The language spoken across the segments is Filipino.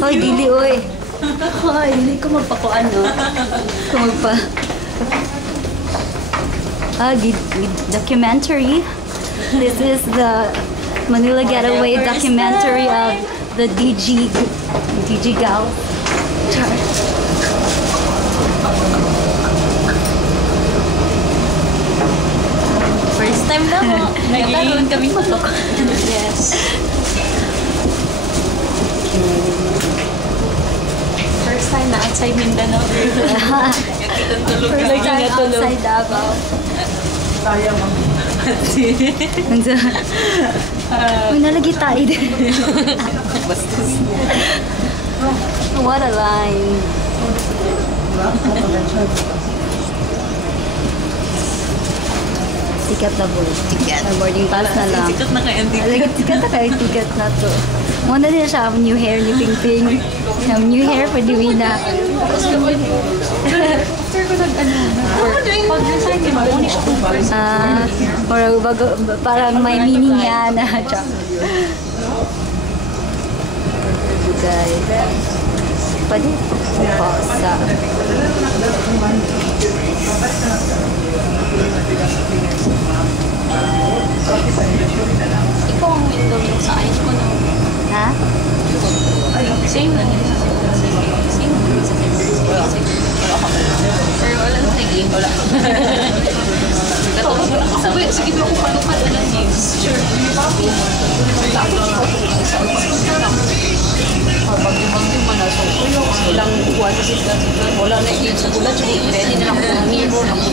Hoy, dili, oy. Hoy, dili ko magpakuan, no? Kung magpa... documentary. This is the Manila Getaway documentary of the DG Gal. First time na mo. Nagkaroon kami patok. Yes. First time na outside Mindanao. First time outside Davao. Sayang ang Uy, nalagi tayo din. What a line. Ticket na board. Ticket. Boarding pass na lang. Sikat na kay MTV. Ticket na kayo, ticket na to. Muna din siya, new hair ni Ping Ping. New hair for Divina. After ko nag-work, pag-resign ko, mag-only siya kung parang may meaning yan. Guys. Pwede? Pasa. ikaw ang window yung sa ayos ko na. Ha? Same na din. Same na din sa pero wala na tingin. Wala. Sige ba kung palupad na lang yun? Sure. Pag-ibang mo na. So, ilang buwan kasi wala na yun sa gulat. So, ready na lang kung mirror na po.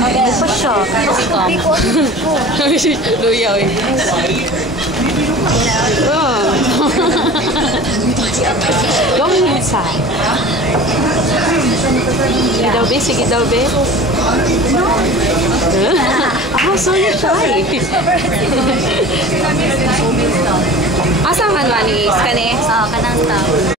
Ano pa siya? Luya, eh. Go inside. Sige daw, be. Sige daw, be. So you're shy. Asa man manis ka ni? Kanang tao.